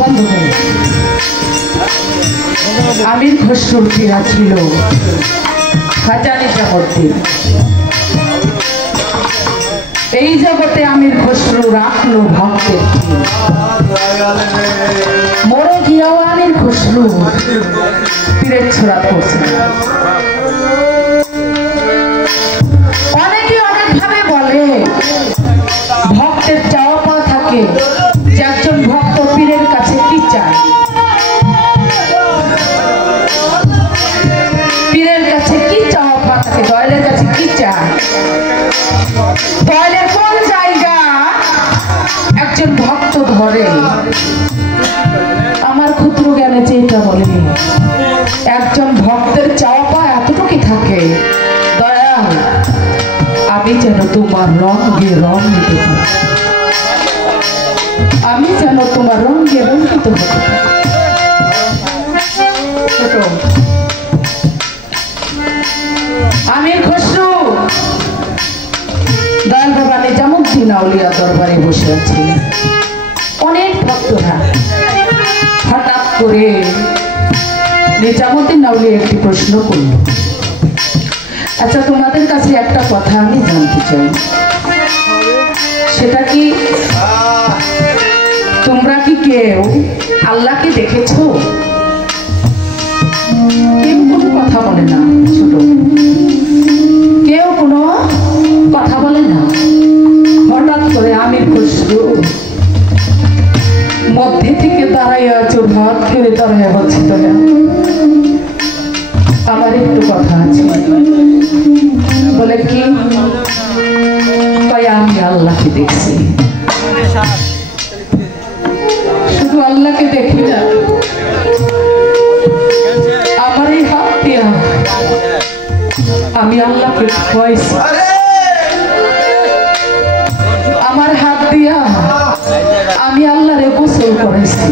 বন্ধ করে আমির খসরুর পীড়া ছিল খাজা নিজামুদ্দিন। এই জগতে আমির খসরু রাখলো ভক্তের মরে গিয়েও আমির খসরু পীরের ছোড়া করছে। অনেকে অনেক ভাবে বলে ভক্তের চাওয়া পাওয়া থাকে যে একজন ভক্ত পীরের কাছে কি চায়, পীরের কাছে কি চাওয়া পাওয়া থাকে, দয়ালের কাছে কি চায়, দয়ালের কোন জায়গা একজন ভক্ত ধরে। আমার ক্ষুদ্র জ্ঞানে যেটা বলে একজন ভক্তের চাওয়া পাওয়া এতটুকুই থাকে, দয়াল আমি যেন তোমার রঙে রঙিত হই, আমি যেন তোমার রঙে রঙিত হতে পারি। আমির খসরু দয়াল বাবা নিজামুদ্দিন আউলিয়া দরবারে বসে আছে। অনেক ভক্তরা হঠাৎ করে নিজামুদ্দিন আউলিয়া একটি প্রশ্ন করল, আচ্ছা তোমাদের কাছে একটা কথা আমি জানতে চাই, সেটা কি তোমরা কি কেউ আল্লাহকে দেখেছো? কেউ কোনো কথা বলে না, ছোট কেউ কোনো কথা বলে না। হঠাৎ করে আমির খসরু মধ্যে থেকে দাঁড়াইয়া চোর ভাত খেয়ে দাঁড়াইয়া বলছে, আমার একটু কথা আছে। বলে কি? আমি আল্লাহকে দেখছি, শুধু আল্লাহকে দেখি না, আমার এই হাত দিয়া আমি আল্লাহকে খাওয়াইছি, আমার হাত দিয়া আমি আল্লাহরে গোসল করাইছি,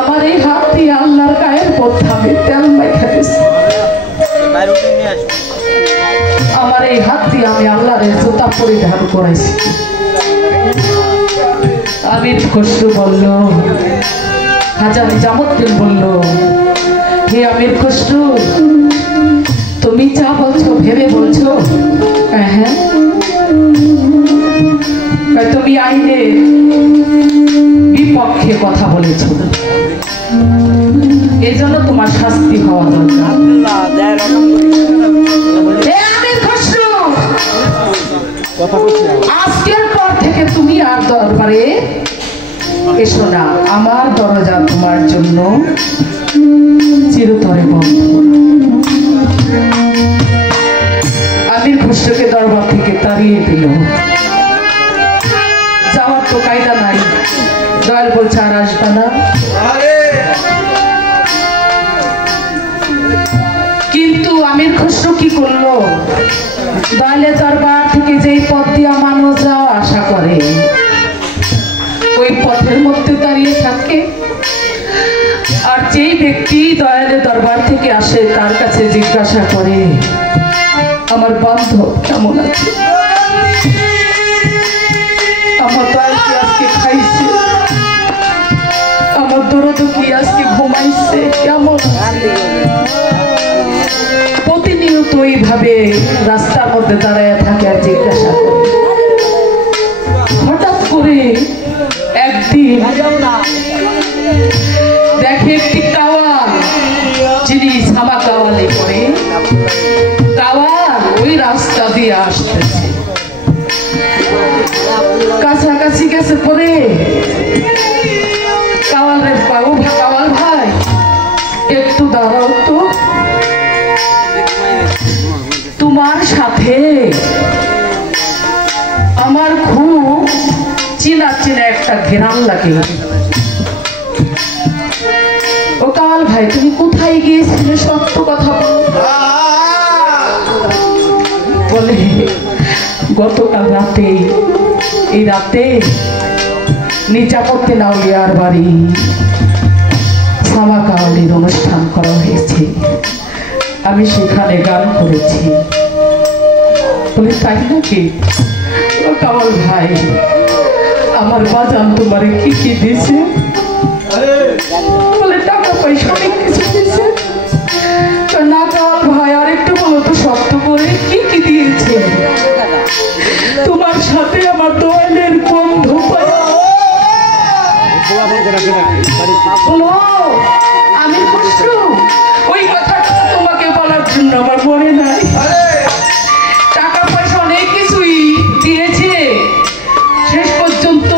আমার এই হাত দিয়ে আল্লাহর গায়ের মধ্যে আমি তেল মাইখা দিছি, আমার এই হাত দিয়ে আমি আল্লাহর জুতা পরিধান করাইছি। আমির খসরু বলল, খাজা নিজামুদ্দিন বলল, হে আমির খসরু তুমি যা বলছো ভেবে বলছো? হ্যাঁ, তুমি আইনের বিপক্ষে কথা বলেছ, এই জন্য তোমার শাস্তি হওয়া দরকার। আজকের পর থেকে তুমি আর দরবারে এসো না, আমার দরজা তোমার জন্য চিরতরে বন্ধ। আমির খসরুকে দরবার থেকে তাড়িয়ে দিল। যাওয়ার তো কায়দা নাই, দয়াল বলছে আর আসবে না। কিন্তু আমির খসরু কি করলো? দয়ালের দরবার থেকে যেই পথ দিয়া মানুষ যাওয়া আশা করে ওই পথের মধ্যে দাঁড়িয়ে থাকে, আর যেই ব্যক্তি দয়ালের দরবার থেকে আসে তার কাছে জিজ্ঞাসা করে আমার বান্ধব কেমন আছে, আমার দয়াল কি আজকে খাইছে, আমার দরদ কি আজকে ঘুমাইছে, কেমন? প্রতিনিয়ত এইভাবে রাস্তার মধ্যে দাঁড়ায় থাকে আর জিজ্ঞাসা করে। হঠাৎ করে একদিন দেখে একটি কাওয়াল, যিনি সামা কাওয়ালে পড়ে, কাওয়াল ওই রাস্তা দিয়ে আসতেছে। কাছাকাছি গেছে পরে কাওয়ালের পাগো, কাওয়াল ভাই একটু দাঁড়াও তো, তোমার সাথে আমার খুব চেনা চেনা একটা ঘেরান লাগে। ও কাওয়াল ভাই তুমি কোথায় গিয়েছিলে, সত্য কথা বলে। গতকাল রাতে, এই রাতে নিজামুদ্দিন আউলিয়ার বাড়ি সামা কাওয়ালির অনুষ্ঠান করা হয়েছে, আমি সেখানে গান করেছি। বলে তাই নাকি? কাওয়াল ভাই আমার বাজান তোমারে কি কি দিছে? বলে টাকা পয়সা অনেক কিছু দিছে। তো না কাল ভাই আর একটু বলো তো সত্য করে কি কি দিয়েছে? তোমার সাথে আমার দোয়ালের বন্ধু আমি খুশরু, ওই কথাটা তোমাকে বলার জন্য আমার মনে নাই। টাকা পয়সা অনেক কিছুই দিয়েছে, শেষ পর্যন্ত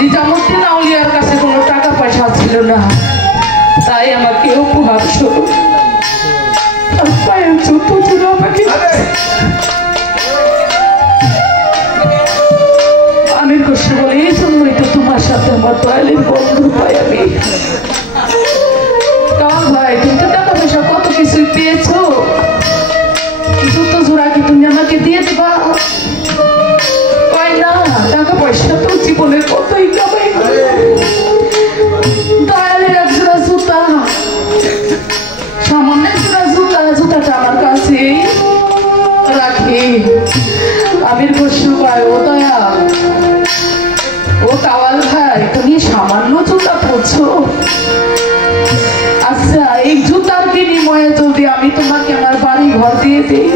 নিজামুদ্দিন আউলিয়ার কাছে কোনো টাকা পয়সা ছিল না, তাই আমাকে উপহার স্বরূপ পায়ের জুতো ছিল আমাকে। আমি খুশি বলে এই জন্যই তো তোমার সাথে আমার দয়ালের বন্ধু পাই আমি। কাল ভাই তুমি তো টাকা পয়সা কত কিছুই পেয়েছো, জুতো জোড়া কি তুমি আমাকে দিয়ে দেবা? না, টাকা পয়সা তো জীবনের কতই কামাই দয়ালের একজোড়া জুতা, সামান্য একজোড়া জুতা, জুতাটা আমার কাছে রাখি। আমির বসু ভাই ও দয়া ও কাওয়াল ভাই তুমি সামান্য জুতা পরছো? আচ্ছা এই জুতার বিনিময়ে যদি আমি তোমাকে আমার বাড়ি ঘর দিয়ে দিই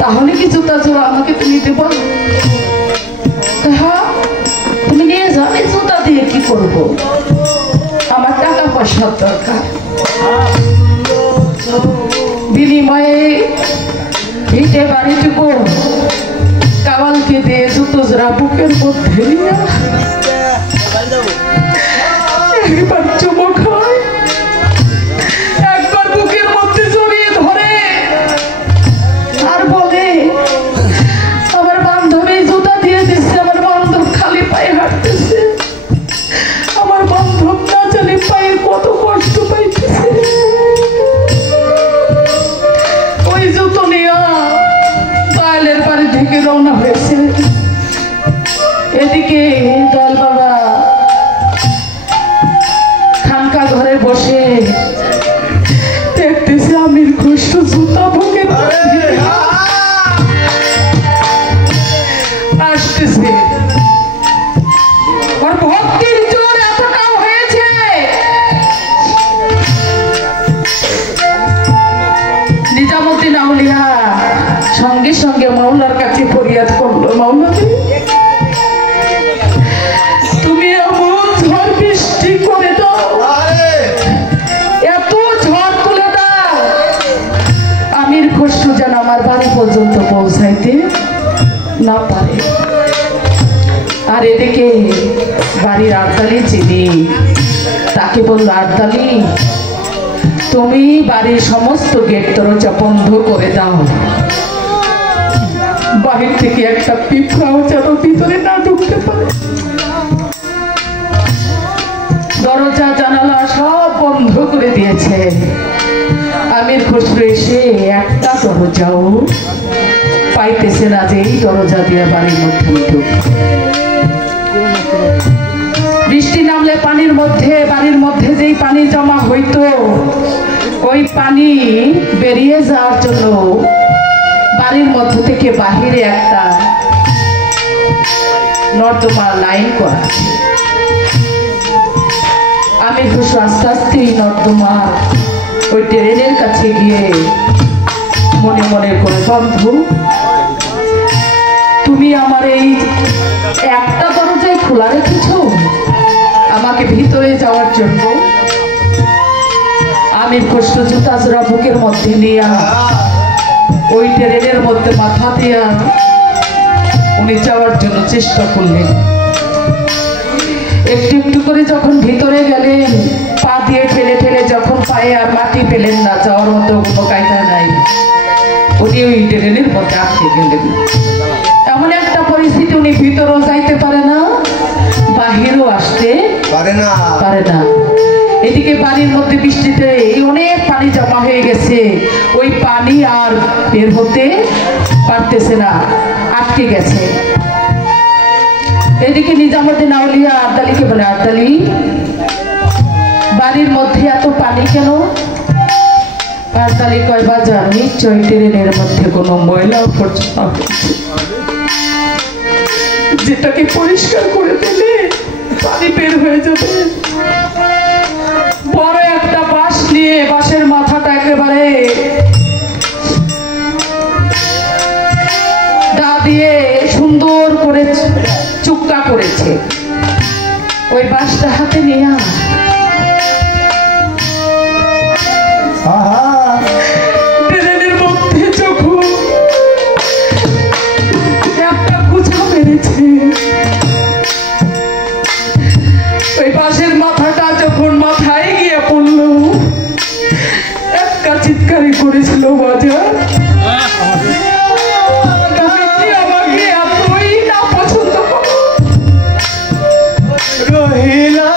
তাহলে কি জুতা জোড়া আমাকে তুমি দেবো? হ্যাঁ তুমি নিয়ে যাও, এই জুতা দিয়ে কি করবো? আমার টাকা পয়সার দরকার। বিনিময়ে ভিটে বাড়িটুকু কাওয়ালকে দিয়ে জুতো জোড়া বুকের মধ্যে একবার চুমুক হয়, একবার বুকের মধ্যে জড়িয়ে ধরে আর বলে আমার বান্ধবী জুতা দিয়ে দিচ্ছে, আমার বান্ধব খালি পায়ে হাঁটতেছে, আমার বান্ধব না জানি পায়ে কত কষ্ট পাইতেছে। ওই জুতো নিয়ে দয়ালের বাড়ি থেকে রওনা হয়েছে। এদিকে দয়াল বাবা খানকা ঘরে বসে দেখতেছে আমির খুশরু জুতা বুকের মধ্যে আসতেছে। ওর ভক্তির জোর এতটাও হয়েছে নিজামুদ্দিন আউলিয়া সঙ্গে সঙ্গে মাওলার কাছে ফরিয়াদ করলো, মাওলা তুমি এমন ঝড় বৃষ্টি করে দাও, এত ঝড় তুলে দাও আমির খুশরু যেন আমার বাড়ি পর্যন্ত পৌঁছাইতে না পারে। আর এদিকে বাড়ির আর্দালি চিনি তাকে বলল, আর্দালি তুমি বাড়ির সমস্ত গেট দরজা বন্ধ করে দাও, বাহির থেকে একটা পিঁপড়াও যেন ভিতরে না ঢুকতে পারে। দরজা জানালা সব বন্ধ করে দিয়েছে। আমির খুশরু এসে একটা দরজাও পাইতেছে না যে এই দরজা দিয়ে বাড়ির মধ্যে ঢুকবে। বৃষ্টি নামলে পানির মধ্যে বাড়ির মধ্যে যেই পানি জমা হইতো ওই পানি বেরিয়ে যাওয়ার জন্য বাড়ির মধ্য থেকে বাহিরে একটা নর্দমা লাইন করা। আমি খুশি আস্তে আস্তে নর্দমা ওই ট্রেনের কাছে গিয়ে মনে মনে করে, বন্ধু তুমি আমার এই একটা দরজায় খোলা রেখেছো আমাকে ভিতরে যাওয়ার জন্য। আমি কষ্ট জুতা জোড়া বুকের মধ্যে নিয়ে ওই ট্রেনের মধ্যে মাথা দিয়ে উনি যাওয়ার জন্য চেষ্টা করলেন। একটু একটু করে যখন ভিতরে গেলেন, পা দিয়ে ঠেলে ঠেলে যখন পায়ে আর মাটি পেলেন না, যাওয়ার মতো কোনো কায়দা নাই, উনি ওই ট্রেনের মধ্যে আটকে গেলেন। এমন একটা পরিস্থিতি উনি ভিতরেও যাইতে পারে না, বাহিরেও আসতে পারে না। এদিকে বাড়ির মধ্যে বৃষ্টিতে অনেক পানি জমা হয়ে গেছে, ওই পানি আর বের হতে পারতেছে না, আটকে গেছে। এদিকে নিজামুদ্দিন আউলিয়া আর্দালিকে বলে, আর্দালি বাড়ির মধ্যে এত পানি কেন? আর্দালি কয়, বাজার নিশ্চয়ই ট্রেনের মধ্যে কোনো ময়লা যেটাকে পরিষ্কার করে দিলে পানি বের হয়ে যাবে। বড় একটা বাঁশ নিয়ে বাঁশের মাথাটা একেবারে দা দিয়ে সুন্দর করে চুক্কা করেছে। ওই বাঁশটা হাতে নিয়ে ট্রেনের মধ্যে যখন একটা কুচা মেরেছে, ওই বাঁশের মাথাটা যখন মাথায় গিয়ে পড়লো, একটা চিৎকারি করেছিল বাজার, আমাকে এতই না পছন্দ করো। রহিলা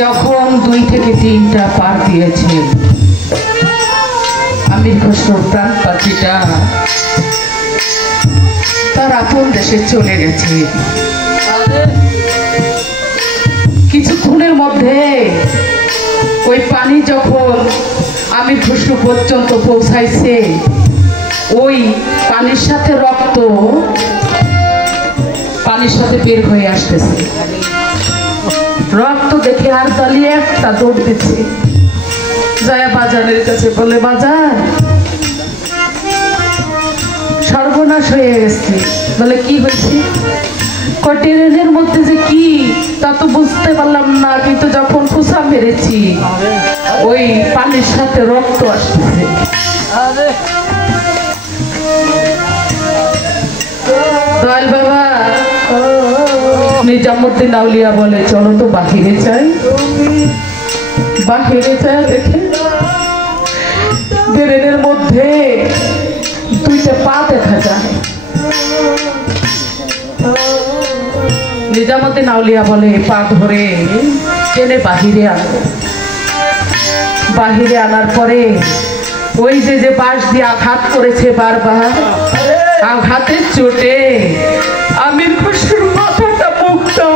যখন 2 থেকে 3টা পার দিয়েছে, আমির খসরুর প্রাণ পাখিটা তার আপন দেশে চলে গেছে। কিছুক্ষণের মধ্যে ওই পানি যখন আমির খসরু পর্যন্ত পৌঁছাইছে, ওই পানির সাথে রক্ত পানির সাথে বের হয়ে আসতেছে। রক্ত দেখে আর দালিয়ে একটা দৌড় দিচ্ছে, যায় বাজারের কাছে, বলে বাজার সর্বনাশ হয়ে গেছে। বলে কি হয়েছে? ট্রেনের মধ্যে যে কি তা তো বুঝতে পারলাম না, কিন্তু যখন কুচা মেরেছি ওই পানির সাথে রক্ত আসতেছে। দয়াল বাবা নিজামুদ্দিন আউলিয়া বলে, চলো তো বাহিরে যাই। বাহিরে যায় দেখে ট্রেনের মধ্যে 2টা পা দেখা যায়। নিজামুদ্দিন আউলিয়া বলে পা ধরে টেনে বাহিরে আনো। বাহিরে আনার পরে ওই যে বাঁশ দিয়ে আঘাত করেছে বারবার, আঘাতের চোটে আমির খসরুর মাথাটা মুখটা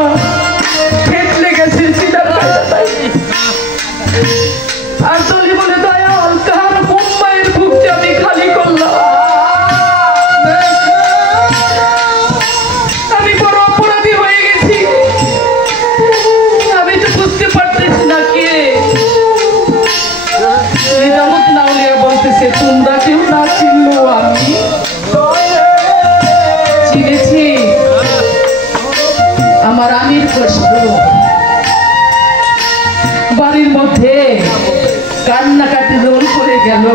ফেটলে গেছে। আর তলি বলে দয়াল কার মুম্বাইয়ের বুকটা আমি খালি করলাম, আমি বড় অপরাধী হয়ে গেছি, আমি তো বুঝতে পারতেছি না কে। নিজামুদ্দিন আউলিয়া বলতেছে তোমরা কেউ না চিনলেও আমি চিনেছি। আমার আমির খসরু বাড়ির মধ্যে কান্নাকাটি রোল করে গেল।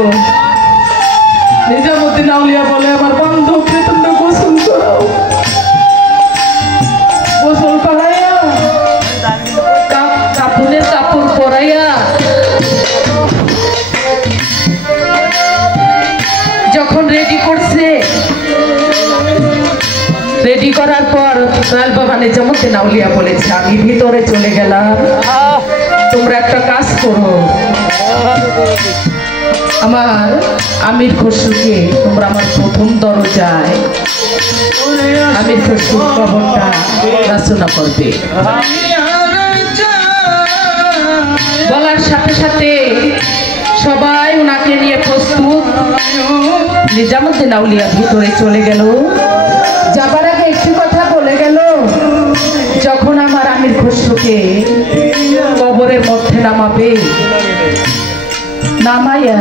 নিজামুদ্দিন আউলিয়া বলে আমার বান্ধবকে তোমরা গোসল করাও। গোসল করাইয়া কাপড়ের কাপড় পরাইয়া যখন রেডি করছে, রেডি করার পর দয়াল বাবা নিজামুদ্দিন আউলিয়া বলেছে আমি ভিতরে চলে গেলাম, তোমরা একটা কাজ করো, আমার আমির খসরুকে তোমরা আমার প্রথম দরজায় আমির খসরুর কবরটা রচনা করবে। বলার সাথে সাথে সবাই ওনাকে নিয়ে প্রস্তুত। নিজামুদ্দিন আউলিয়া ভিতরে চলে গেল। যাবার আগে একটি কথা বলে গেল, যখন আমার আমির খসরুকে কবরের মধ্যে নামাবে, নামাইয়া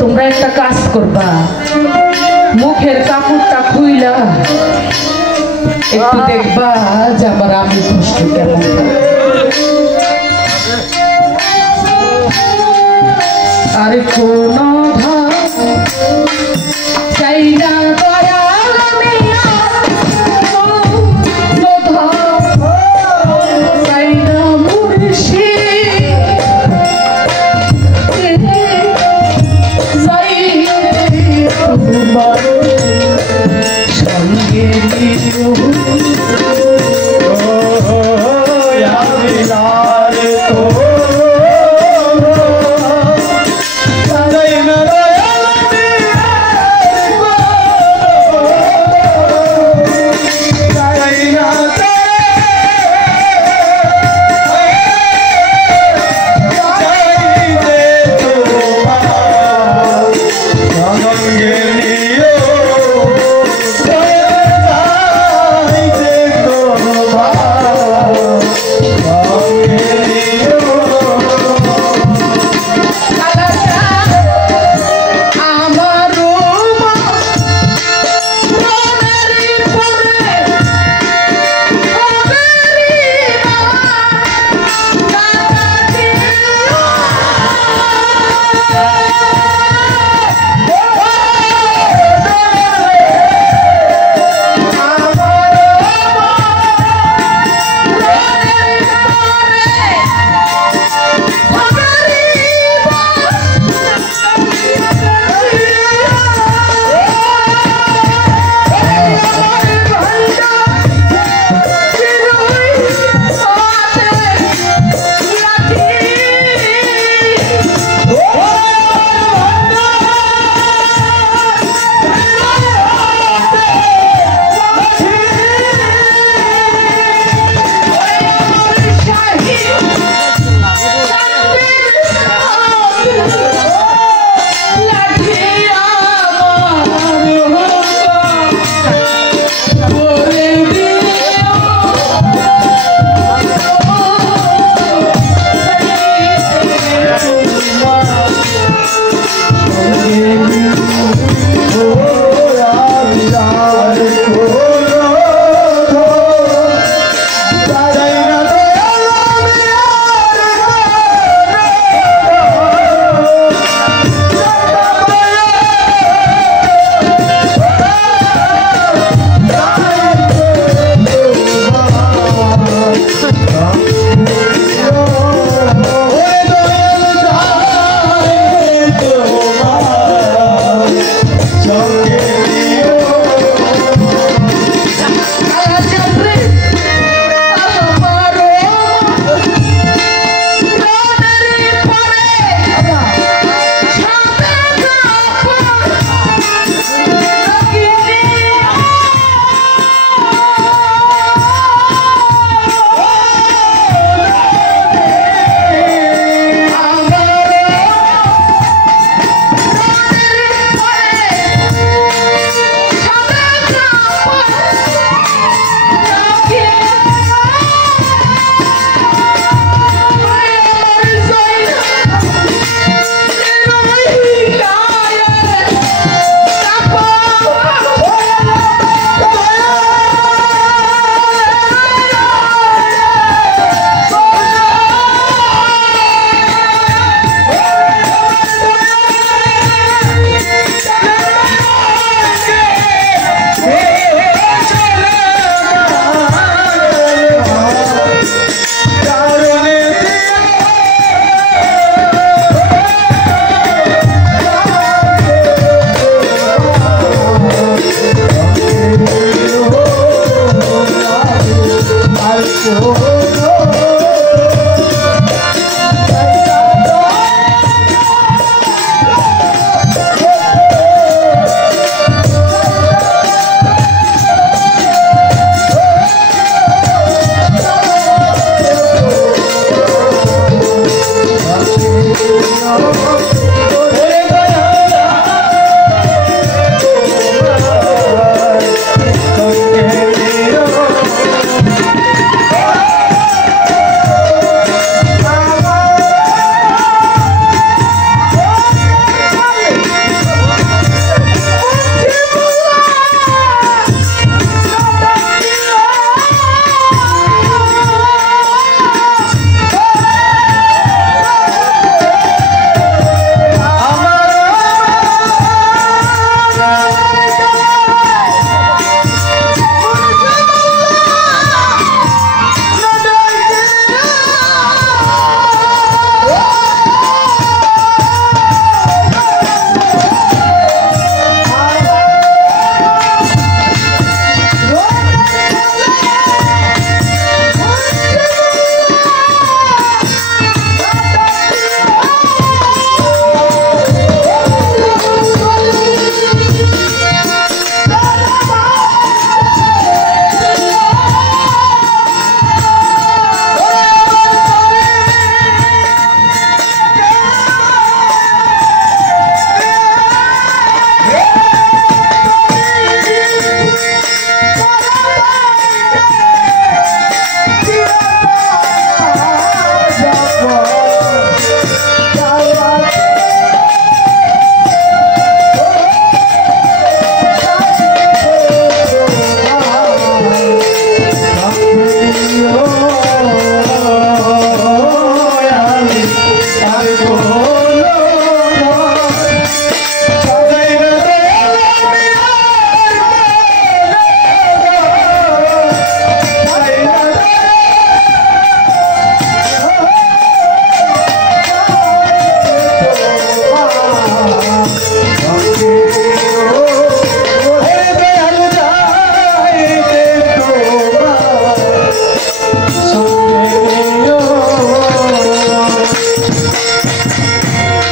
তোমরা একটা কাজ করবা, মুখের কাপড়টা খুইলা একটু দেখবা যে আমার আমির খসরু কেমন। আর কোন চাই না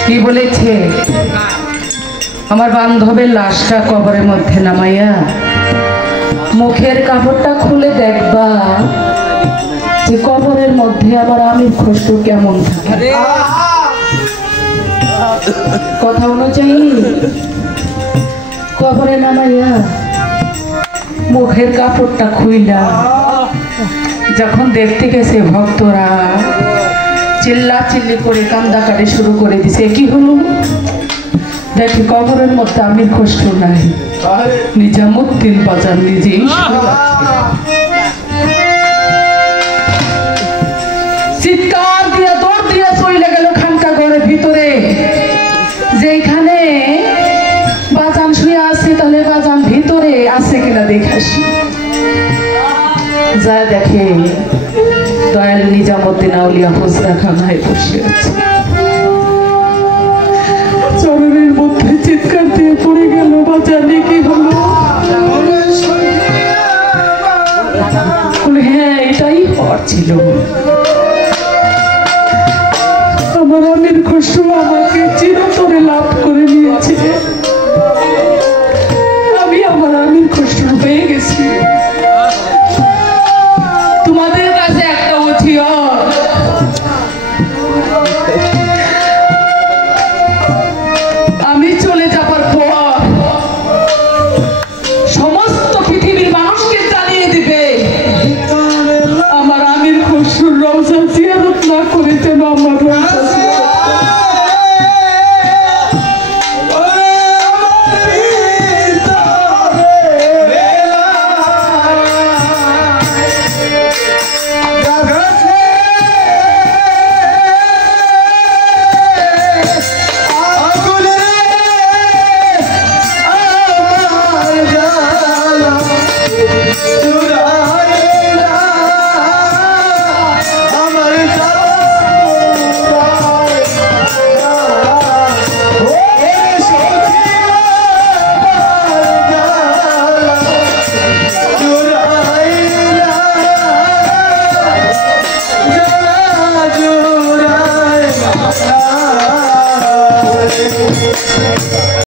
কি বলেছে আমার বান্ধবের লাশটা কবরের মধ্যে নামাইয়া মুখের কাপড়টা খুলে দেখবা যে কবরের মধ্যে আবার আমির খসরু কেমন থাকে। কথা অনুযায়ী কবরে নামাইয়া মুখের কাপড়টা খুইলা যখন দেখতে গেছে ভক্তরা চিল্লা চিল্লি করে কান্দাকাটি শুরু করে দিছে। কি হলো দেখি কবরের মধ্যে আমির খসরু নাই, নিজামুদ্দিন বাজার নিজেই চিৎকার দিয়ে দৌড় দিয়ে চলে গেল খানকা ঘরের ভিতরে, যেখানে বাজান শুয়ে আছে তাহলে বাজান ভিতরে আছে কিনা দেখাসি। যা দেখে দয়াল নিজামুদ্দিন আউলিয়া হুজরা খানায় বসে আছে, চরণের মধ্যে চিৎকার দিয়ে পড়ে গেল। বাজানে কি হলো? হ্যাঁ এটাই হওয়ার ছিল। আমার আমির খসরু আমাকে চিরতরে লাভ করে নিয়েছে, আমি আমার আমির খসরু পেয়ে গেছি। তোমাদের কাছে একটা ওসিয়ত, আমি চলে যাবার পর সমস্ত পৃথিবীর মানুষকে জানিয়ে দিবে আমার আমির খসরুর রওজা জিয়ারত না করে যেন আমার রওজা